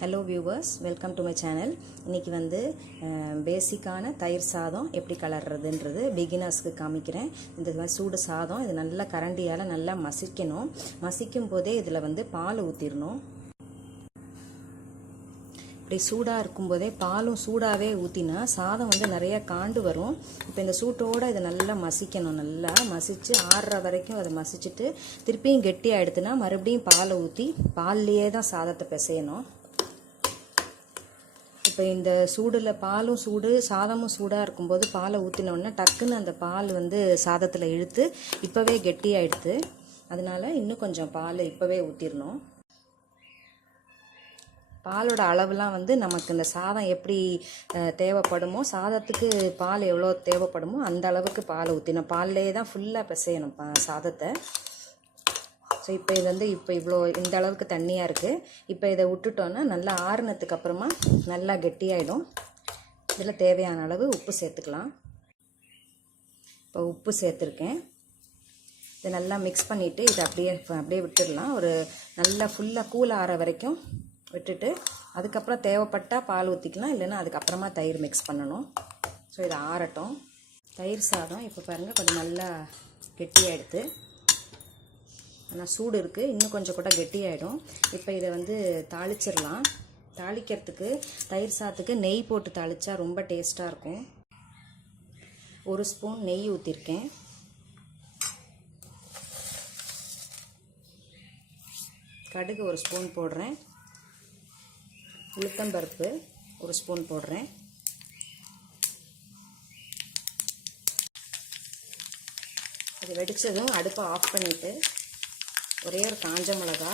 Hello viewers, welcome to my channel. இன்றைக்கி வந்து பேசிக்கான தயிர் சாதம் எப்படி கலர்றதுன்றது பிகினர்ஸ்க்கு காமிக்கிறேன். இந்த மாதிரி சூடு சாதம் இது நல்லா கரண்டியால் நல்லா மசிக்கணும். மசிக்கும் போதே இதில் வந்து பால் ஊற்றிடணும். இப்படி சூடாக இருக்கும்போதே பாலும் சூடாகவே ஊற்றினா சாதம் வந்து நிறையா காண்டு வரும். இப்போ இந்த சூட்டோடு இதை நல்லா மசிக்கணும். நல்லா மசித்து ஆறுற வரைக்கும் அதை மசிச்சுட்டு திருப்பியும் கெட்டி ஆகிடுத்துனா மறுபடியும் பாலை ஊற்றி பால்லையே தான் சாதத்தை பிசையணும். இப்போ இந்த சூடில் பாலும் சூடு சாதமும் சூடாக இருக்கும்போது பாலை ஊற்றினோன்னா டக்குன்னு அந்த பால் வந்து சாதத்தில் இழுத்து இப்போவே கெட்டி ஆகிடுது. அதனால் இன்னும் கொஞ்சம் பால் இப்போவே ஊற்றிடணும். பாலோட அளவுலாம் வந்து நமக்கு இந்த சாதம் எப்படி தேவைப்படுமோ, சாதத்துக்கு பால் எவ்வளோ தேவைப்படுமோ அந்த அளவுக்கு பால் ஊற்றினோம். பால்லே தான் ஃபுல்லாக பிசையணும் சாதத்தை. ஸோ இப்போ இது வந்து இப்போ இவ்வளோ இந்த அளவுக்கு தண்ணியாக இருக்குது. இப்போ இதை விட்டுட்டோன்னா நல்லா ஆறுனதுக்கு அப்புறமா நல்லா கெட்டியாயிடும். இதில் தேவையான அளவு உப்பு சேர்த்துக்கலாம். இப்போ உப்பு சேர்த்துருக்கேன். இதை நல்லா மிக்ஸ் பண்ணிவிட்டு இதை அப்படியே விட்டுடலாம். ஒரு நல்லா ஃபுல்லாக கூல் ஆற வரைக்கும் விட்டுட்டு அதுக்கப்புறம் தேவைப்பட்டால் பால் ஊற்றிக்கலாம், இல்லைன்னா அதுக்கப்புறமா தயிர் மிக்ஸ் பண்ணணும். ஸோ இதை ஆறட்டும். தயிர் சாதம் இப்போ பாருங்கள் கொஞ்சம் நல்லா கெட்டியாகிடுது. ஆனால் சூடு இருக்குது, இன்னும் கொஞ்சம் கூட கெட்டியாயிடும். இப்போ இதை வந்து தாளிச்சிடலாம். தாளிக்கிறதுக்கு தயிர் சாதத்துக்கு நெய் போட்டு தாளித்தா ரொம்ப டேஸ்ட்டாக இருக்கும். 1 ஸ்பூன் நெய் ஊற்றிருக்கேன். கடுகு 1 ஸ்பூன் போடுறேன். உளுத்தம்பருப்பு 1 ஸ்பூன் போடுறேன். அது வெடித்ததும் அடுப்பை ஆஃப் பண்ணிவிட்டு ஒரே ஒரு காஞ்ச மிளகா,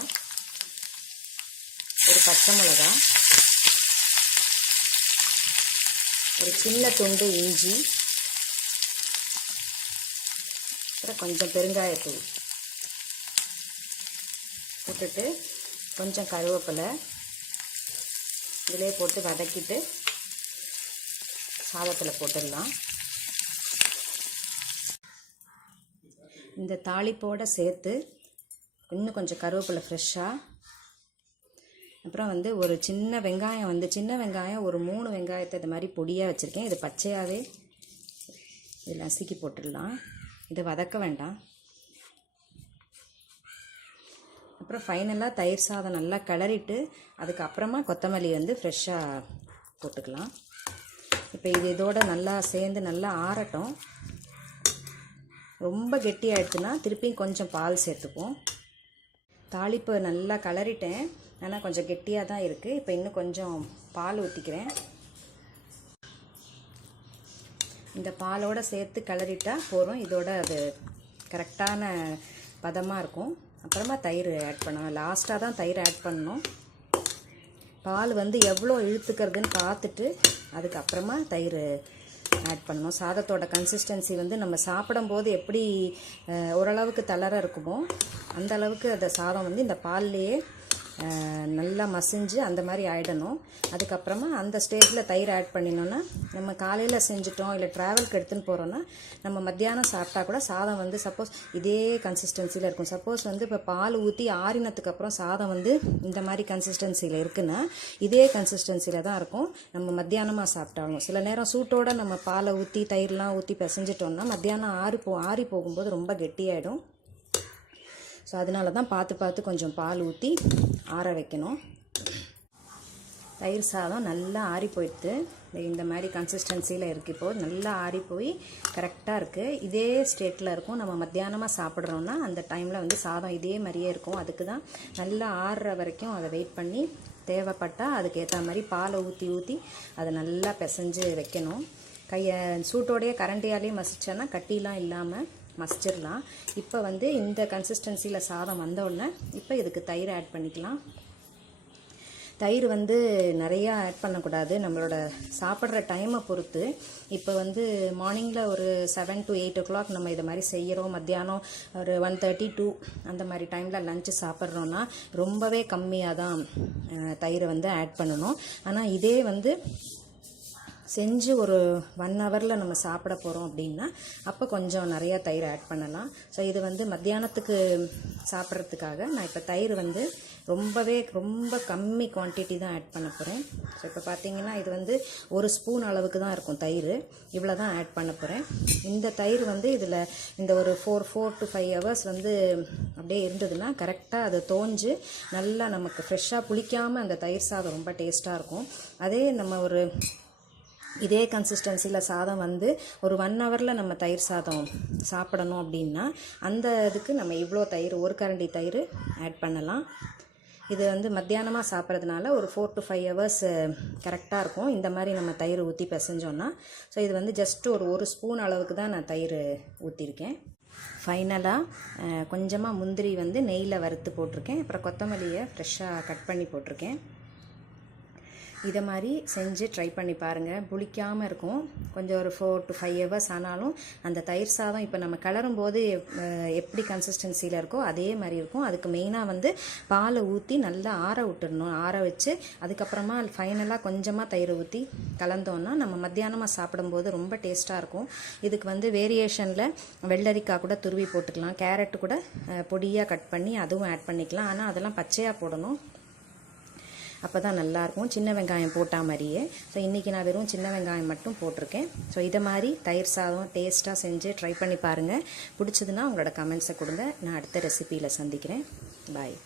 ஒரு பச்சை மிளகா, ஒரு சின்ன துண்டு இஞ்சி, அப்புறம் கொஞ்சம் பெருங்காயத்தூள் போட்டுட்டு கொஞ்சம் கருவேப்பிலை இதிலே போட்டு வதக்கிட்டு சாதத்தில் போட்டுடலாம். இந்த தாளிப்போடு சேர்த்து இன்னும் கொஞ்சம் கருவேப்பிலை ஃப்ரெஷ்ஷாக, அப்புறம் வந்து ஒரு சின்ன வெங்காயம் ஒரு 3 வெங்காயத்தை இது மாதிரி பொடியாக வச்சுருக்கேன். இது பச்சையாகவே இதில் நசுக்கி போட்டுடலாம். இதை வதக்க வேண்டாம். அப்புறம் ஃபைனலாக தயிர் சாதம் நல்லா கிளறிட்டு அதுக்கப்புறமா கொத்தமல்லி வந்து ஃப்ரெஷ்ஷாக போட்டுக்கலாம். இப்போ இதோடு நல்லா சேர்ந்து நல்லா ஆறட்டும். ரொம்ப கெட்டி ஆகிடுச்சுன்னா திருப்பியும் கொஞ்சம் பால் சேர்த்துப்போம். தாளிப்பு நல்லா கிளறிட்டேன், ஆனால் கொஞ்சம் கெட்டியாக தான் இருக்குது. இப்போ இன்னும் கொஞ்சம் பால் ஊற்றிக்கிறேன். இந்த பாலோடு சேர்த்து கிளறிட்டால் போகிறோம். இதோட அது கரெக்டான பதமாக இருக்கும். அப்புறமா தயிர் ஆட் பண்ணணும். லாஸ்ட்டாக தான் தயிர் ஆட் பண்ணணும். பால் வந்து எவ்வளோ இழுத்துக்கிறதுன்னு பார்த்துட்டு அதுக்கப்புறமா தயிர் ஆட் பண்ணணும். சாதத்தோட கன்சிஸ்டன்சி வந்து நம்ம சாப்பிடும்போது எப்படி ஓரளவுக்கு தளர இருக்குமோ அந்த அளவுக்கு அந்த சாதம் வந்து இந்த பால்லையே நல்லா மசிஞ்சு அந்த மாதிரி ஆகிடணும். அதுக்கப்புறமா அந்த ஸ்டேஜில் தயிர் ஆட் பண்ணினோன்னா நம்ம காலையில் செஞ்சுட்டோம் இல்லை ட்ராவலுக்கு எடுத்துன்னு போகிறோன்னா நம்ம மத்தியானம் சாப்பிட்டா கூட சாதம் வந்து சப்போஸ் இதே கன்சிஸ்டன்சியில் இருக்கும். சப்போஸ் வந்து இப்போ பால் ஊற்றி ஆறினதுக்கப்புறம் சாதம் வந்து இந்த மாதிரி கன்சிஸ்டன்சியில் இருக்குன்னா இதே கன்சிஸ்டன்சியில் தான் இருக்கும் நம்ம மத்தியானமாக சாப்பிட்டாலும். சில நேரம் சூட்டோடு நம்ம பாலை ஊற்றி தயிர்லாம் ஊற்றி பிசைஞ்சிட்டோம்னா மத்தியானம் ஆறி போகும்போது ரொம்ப கெட்டியாயிடும். ஸோ அதனால தான் பார்த்து கொஞ்சம் பால் ஊற்றி ஆற வைக்கணும். தயிர் சாதம் நல்லா ஆறி போயிடுது. இந்த மாதிரி கன்சிஸ்டன்சியில் இருக்குது. இப்போது நல்லா ஆறி போய் கரெக்டாக இருக்குது. இதே ஸ்டேட்டில் இருக்கும். நம்ம மத்தியானமாக சாப்பிட்றோன்னா அந்த டைமில் வந்து சாதம் இதே மாதிரியே இருக்கும். அதுக்கு தான் நல்லா ஆறுற வரைக்கும் அதை வெயிட் பண்ணி தேவைப்பட்டால் அதுக்கேற்ற மாதிரி பாலை ஊற்றி அதை நல்லா பிசைஞ்சு வைக்கணும். சூட்டோடையே கரண்டியாலேயே மசிச்சோன்னா கட்டிலாம் இல்லாமல் மசிச்சிடலாம். இப்போ வந்து இந்த கன்சிஸ்டன்சியில் சாதம் வந்தோடனே இப்போ இதுக்கு தயிர் ஆட் பண்ணிக்கலாம். தயிர் வந்து நிறையா ஆட் பண்ணக்கூடாது, நம்மளோட சாப்பிட்ற டைமை பொறுத்து. இப்போ வந்து மார்னிங்கில் ஒரு 7 to 8 o'clock நம்ம இதை மாதிரி செய்கிறோம். மத்தியானம் ஒரு 1:30 to 2 அந்த மாதிரி டைமில் லஞ்சு சாப்பிட்றோன்னா ரொம்பவே கம்மியாக தான் தயிரை வந்து ஆட் பண்ணணும். ஆனால் இதே வந்து செஞ்சு ஒரு 1 ஹவரில் நம்ம சாப்பிட போகிறோம் அப்படின்னா அப்போ கொஞ்சம் நிறையா தயிர் ஆட் பண்ணலாம். ஸோ இது வந்து மத்தியானத்துக்கு சாப்பிட்றதுக்காக நான் இப்போ தயிர் வந்து ரொம்ப கம்மி குவான்டிட்டி தான் ஆட் பண்ண போகிறேன். ஸோ இப்போ பார்த்தீங்கன்னா இது வந்து 1 ஸ்பூன் அளவுக்கு தான் இருக்கும் தயிர், இவ்வளோ தான் ஆட் பண்ண போகிறேன். இந்த தயிர் வந்து இதில் இந்த ஒரு 4 to 5 ஹவர்ஸ் வந்து அப்படியே இருந்ததுன்னா கரெக்டாக அது தோஞ்சு நல்லா நமக்கு ஃப்ரெஷ்ஷாக புளிக்காமல் அந்த தயிர் சாதம் ரொம்ப டேஸ்ட்டாக இருக்கும். அதே நம்ம இதே கன்சிஸ்டன்சியில் சாதம் வந்து ஒரு 1 ஹவரில் நம்ம தயிர் சாதம் சாப்பிடணும் அப்படின்னா அந்த இதுக்கு நம்ம இவ்வளோ தயிர், 1 கரண்டி தயிர் ஆட் பண்ணலாம். இது வந்து மத்தியானமாக சாப்பிட்றதுனால ஒரு 4 to 5 ஹவர்ஸ் கரெக்டாக இருக்கும் இந்த மாதிரி நம்ம தயிர் ஊற்றி பிசைஞ்சோன்னா. ஸோ இது வந்து ஜஸ்ட்டு ஒரு ஸ்பூன் அளவுக்கு தான் நான் தயிர் ஊற்றிருக்கேன். ஃபைனலாக கொஞ்சமாக முந்திரி வந்து நெய்யில் வறுத்து போட்டிருக்கேன். அப்புறம் கொத்தமல்லியை ஃப்ரெஷ்ஷாக கட் பண்ணி போட்டிருக்கேன். இதை மாதிரி செஞ்சு ட்ரை பண்ணி பாருங்கள், புளிக்காமல் இருக்கும். கொஞ்சம் ஒரு 4 to 5 ஹவர்ஸ் ஆனாலும் அந்த தயிர் சாதம் இப்போ நம்ம கிளறும் போது எப்படி கன்சிஸ்டன்சியில் இருக்கோ அதே மாதிரி இருக்கும். அதுக்கு மெயினாக வந்து பாலை ஊற்றி நல்லா ஆற விட்டுடணும். ஆற வச்சு அதுக்கப்புறமா ஃபைனலாக கொஞ்சமாக தயிர் ஊற்றி கலந்தோன்னா நம்ம மத்தியானமாக சாப்பிடும்போது ரொம்ப டேஸ்ட்டாக இருக்கும். இதுக்கு வந்து வேரியேஷனில் வெள்ளரிக்காய் கூட துருவி போட்டுக்கலாம், கேரட்டு கூட பொடியாக கட் பண்ணி அதுவும் ஆட் பண்ணிக்கலாம். ஆனால் அதெல்லாம் பச்சையாக போடணும், அப்போ தான் நல்லாயிருக்கும். சின்ன வெங்காயம் போட்டால் மாதிரியே. ஸோ இன்றைக்கி நான் வெறும் சின்ன வெங்காயம் மட்டும் போட்டிருக்கேன். ஸோ இதை மாதிரி தயிர் சாதம் டேஸ்ட்டாக செஞ்சு ட்ரை பண்ணி பாருங்கள். பிடிச்சதுன்னா உங்களோட கமெண்ட்ஸை கொடுங்க. நான் அடுத்த ரெசிபியில் சந்திக்கிறேன். பாய்.